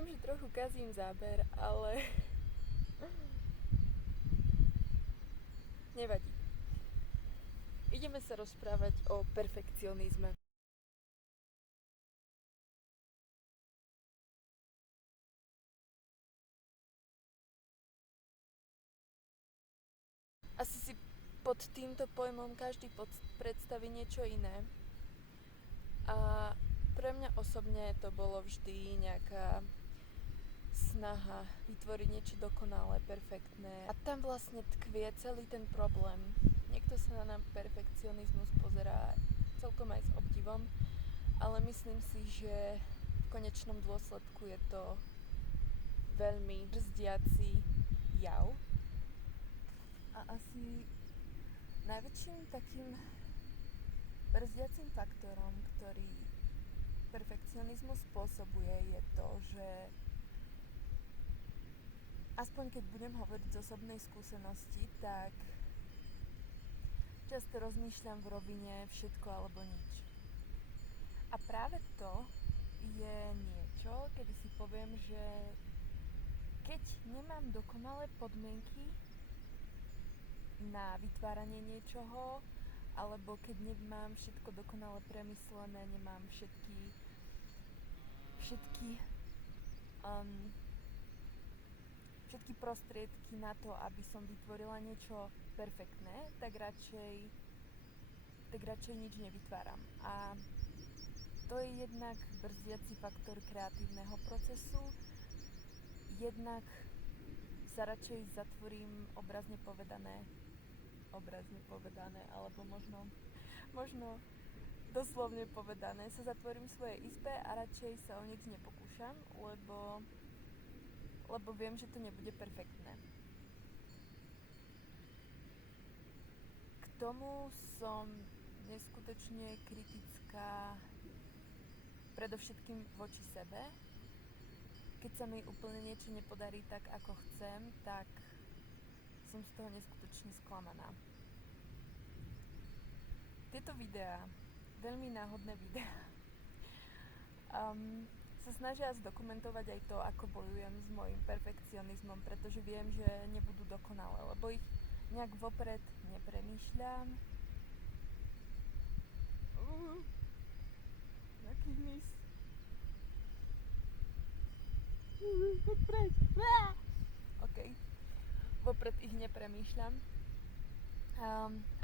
Viem, že trochu kazím záber, ale nevadí. Ideme sa rozprávať o perfekcionizme. Asi si pod týmto pojmom každý predstaví niečo iné. A pre mňa osobne to bolo vždy nejaká snaha vytvoriť niečo dokonalé, perfektné. A tam vlastne tkvie celý ten problém. Niekto sa na perfekcionizmus pozerá celkom aj s obdivom, ale myslím si, že v konečnom dôsledku je to veľmi brzdiaci jav. A asi najväčším takým brzdiacím faktorom, ktorý perfekcionizmus spôsobuje, je to, že aspoň keď budem hovoriť z osobnej skúsenosti, tak často rozmýšľam v rovine všetko alebo nič. A práve to je niečo, kedy si poviem, že keď nemám dokonalé podmienky na vytváranie niečoho, alebo keď nemám všetko dokonale premyslené, nemám všetky prostriedky na to, aby som vytvorila niečo perfektné, tak radšej nič nevytváram. A to je jednak brzdiaci faktor kreatívneho procesu, jednak sa radšej zatvorím obrazne povedané, alebo možno doslovne povedané, sa zatvorím v svojej izbe a radšej sa o nič nepokúšam, lebo viem, že to nebude perfektné. K tomu som neskutočne kritická predovšetkým voči sebe. Keď sa mi úplne niečo nepodarí tak, ako chcem, tak som z toho neskutočne sklamaná. Tieto videá, veľmi náhodné videá, sa snažia zdokumentovať aj to, ako bojujem s mojím perfekcionizmom, pretože viem, že nebudú dokonalé, lebo ich nejak vopred nepremýšľam. Jaký hmyz. Choď preč. OK. Vopred ich nepremýšľam.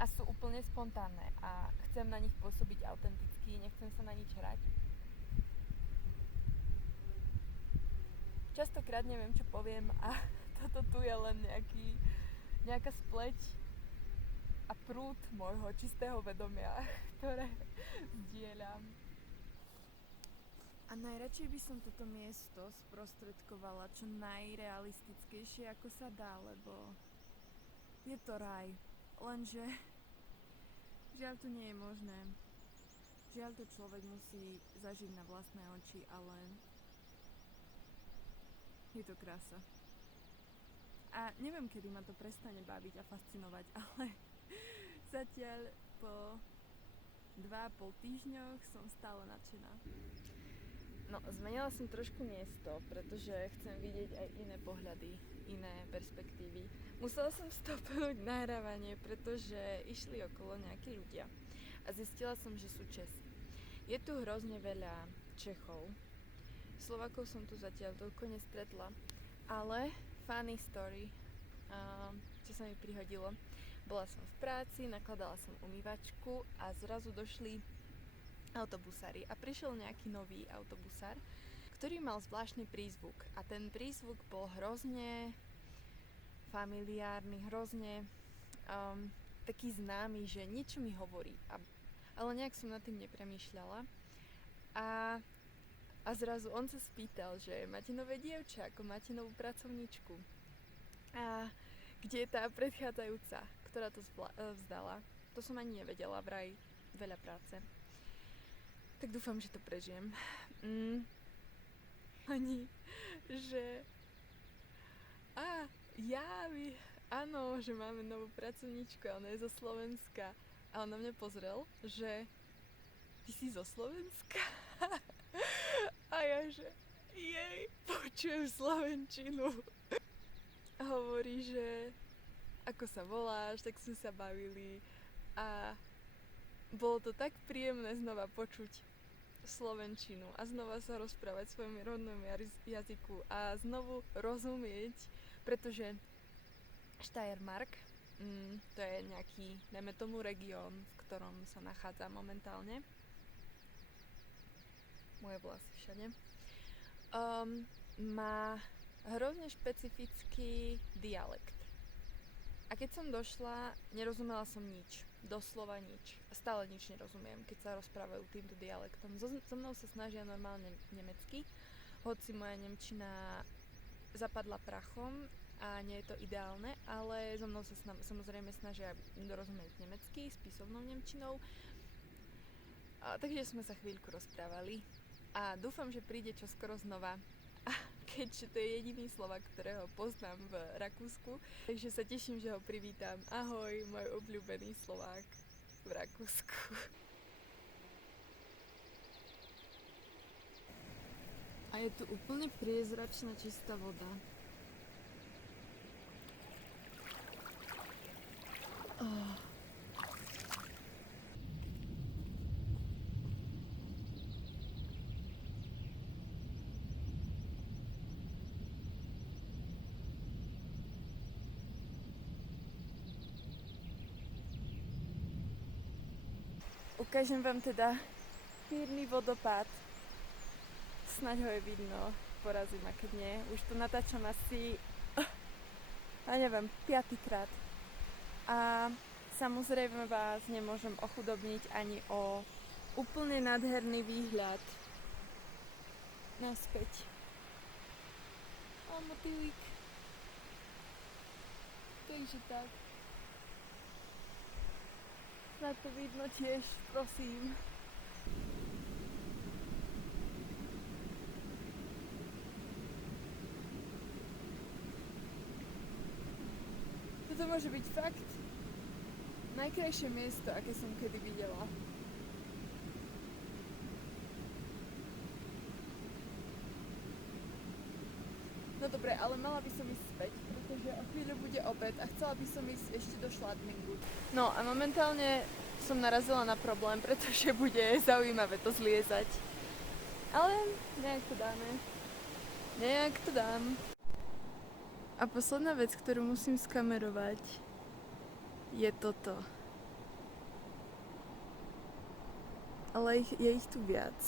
A sú úplne spontánne a chcem na nich pôsobiť autenticky, nechcem sa na nič hrať. Častokrát neviem, čo poviem a toto tu je len nejaká spleť a prúd môjho čistého vedomia, ktoré zdieľam. A najradšej by som toto miesto sprostredkovala čo najrealistickejšie, ako sa dá, lebo je to raj. Lenže žiaľ to nie je možné. Žiaľ to človek musí zažiť na vlastné oči, ale je to krása. A neviem, kedy ma to prestane baviť a fascinovať, ale zatiaľ po 2,5 týždňoch som stále nadšená. No, zmenila som trošku miesto, pretože chcem vidieť aj iné pohľady, iné perspektívy. Musela som stopnúť nahrávanie, pretože išli okolo nejakí ľudia. A zistila som, že sú Česi. Je tu hrozne veľa Čechov. Slovákov som tu zatiaľ toľko nestretla. Ale funny story, čo sa mi prihodilo. Bola som v práci, nakladala som umývačku a zrazu došli autobusári a prišiel nejaký nový autobusár, ktorý mal zvláštny prízvuk a ten prízvuk bol hrozne familiárny, hrozne taký známy, že niečo mi hovorí, ale nejak som nad tým nepremýšľala a zrazu on sa spýtal, že máte nové dievča, ako máte novú pracovníčku a kde je tá predchádzajúca, ktorá to vzdala. To som ani nevedela, vraj veľa práce. Tak dúfam, že to prežijem. Ani, že áno, že máme novú pracovníčku a ona je zo Slovenska. A on na mňa pozrel, že ty si zo Slovenska? A ja, že jej, počujem slovenčinu. A hovorí, že ako sa voláš, tak sme sa bavili a bolo to tak príjemné znova počuť slovenčinu a znova sa rozprávať v svojom rodnom jazyku a znovu rozumieť, pretože Steiermark, to je nejaký, dajme tomu, región, v ktorom sa nachádza momentálne. Moje vlasy všade. Má hrozne špecifický dialekt. A keď som došla, nerozumela som nič. Doslova nič. Stále nič nerozumiem, keď sa rozprávajú týmto dialektom. So mnou sa snažia normálne nemecky, hoci moja nemčina zapadla prachom a nie je to ideálne, ale so mnou sa samozrejme snažia dorozumieť nemecky s písomnou nemčinou. Takže sme sa chvíľku rozprávali a dúfam, že príde čoskoro znova. Keďže to je jediný Slovák, ktorého poznám v Rakúsku. Takže sa teším, že ho privítam. Ahoj, môj obľúbený Slovák v Rakúsku. A je tu úplne priezračná čistá voda. Ukážem vám teda pírny vodopád. Snaď ho je vidno, porazí ma keď nie. Už to natáčam asi, neviem, 5-krát. A samozrejme vás nemôžem ochudobniť ani o úplne nádherný výhľad naspäť. O, motýlik. Takže tak. Na to vidno tiež, prosím. Toto môže byť fakt najkrajšie miesto, aké som kedy videla. No dobre, ale mala by som ísť späť, pretože o chvíľu bude obed a chcela by som ísť ešte do Schladmingu. No a momentálne som narazila na problém, pretože bude zaujímavé to zliezať. Ale nejak to dáme. Nejak to dám. A posledná vec, ktorú musím skamerovať, je toto. Ale je ich tu viac.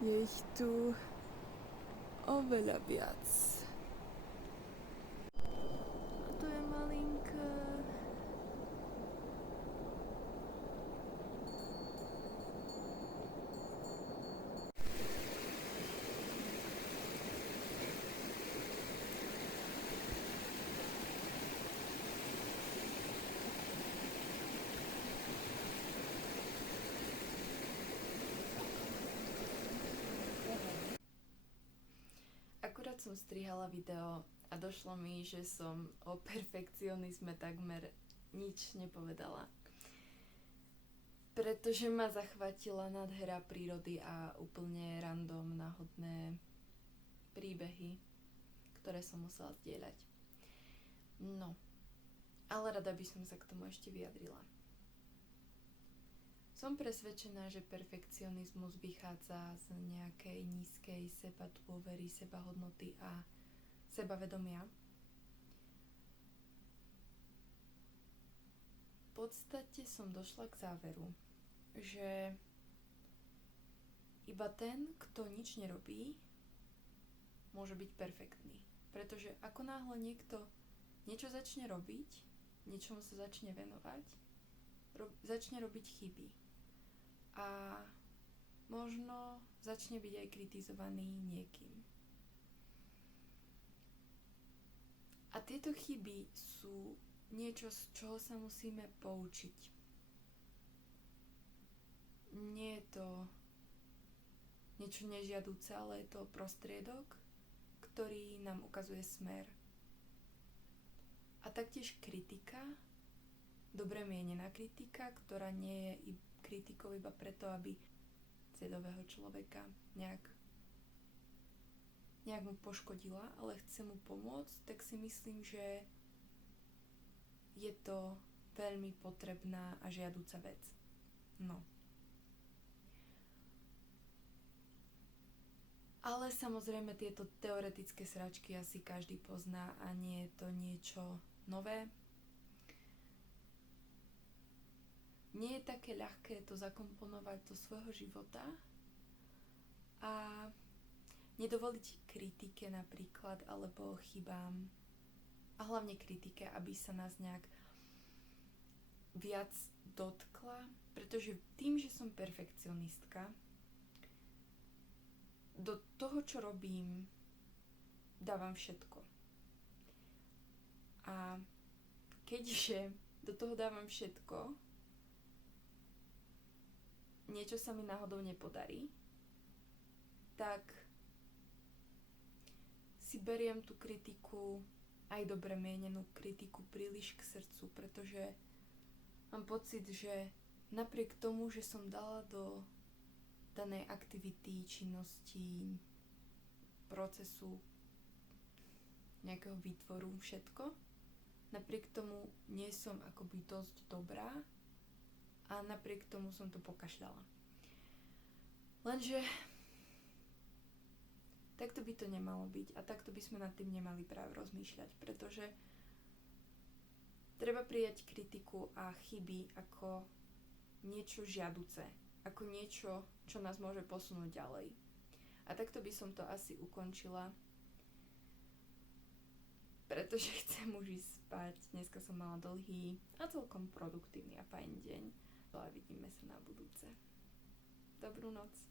Je ich tu oveľa viac. A to je malinká. Akurát som strihala video a došlo mi, že som o perfekcionizme takmer nič nepovedala. Pretože ma zachvátila nádhera prírody a úplne random, náhodné príbehy, ktoré som musela zdieľať. No, ale rada by som sa k tomu ešte vyjadrila. Som presvedčená, že perfekcionizmus vychádza z nejakej nízkej sebadôvery, sebahodnoty a sebavedomia. V podstate som došla k záveru, že iba ten, kto nič nerobí, môže byť perfektný. Pretože ako náhle niekto niečo začne robiť, niečomu sa začne venovať, začne robiť chyby. A možno začne byť aj kritizovaný niekým. A tieto chyby sú niečo, z čoho sa musíme poučiť. Nie je to niečo nežiaduce, ale je to prostriedok, ktorý nám ukazuje smer. A taktiež kritika, dobre mienená kritika, ktorá nie je kritikou iba preto, aby stredového človeka nejak mu poškodila, ale chce mu pomôcť, tak si myslím, že je to veľmi potrebná a žiaduca vec. No. Ale samozrejme tieto teoretické sračky asi každý pozná a nie je to niečo nové. Nie je také ľahké to zakomponovať do svojho života a nedovoliť kritike napríklad, alebo chybám, a hlavne kritike, aby sa nás nejak viac dotkla, pretože tým, že som perfekcionistka, do toho, čo robím, dávam všetko. A keďže do toho dávam všetko, niečo sa mi náhodou nepodarí, tak si beriem tú kritiku, aj dobre mienenú kritiku, príliš k srdcu, pretože mám pocit, že napriek tomu, že som dala do danej aktivity, činnosti, procesu, nejakého výtvoru všetko, napriek tomu nie som akoby dosť dobrá a napriek tomu som to pokašľala. Lenže takto by to nemalo byť a takto by sme nad tým nemali práve rozmýšľať, pretože treba prijať kritiku a chyby ako niečo žiaduce, ako niečo, čo nás môže posunúť ďalej. A takto by som to asi ukončila, pretože chcem už ísť spať. Dneska som mala dlhý a celkom produktívny a fajn deň. A vidíme sa na budúce. Dobrú noc.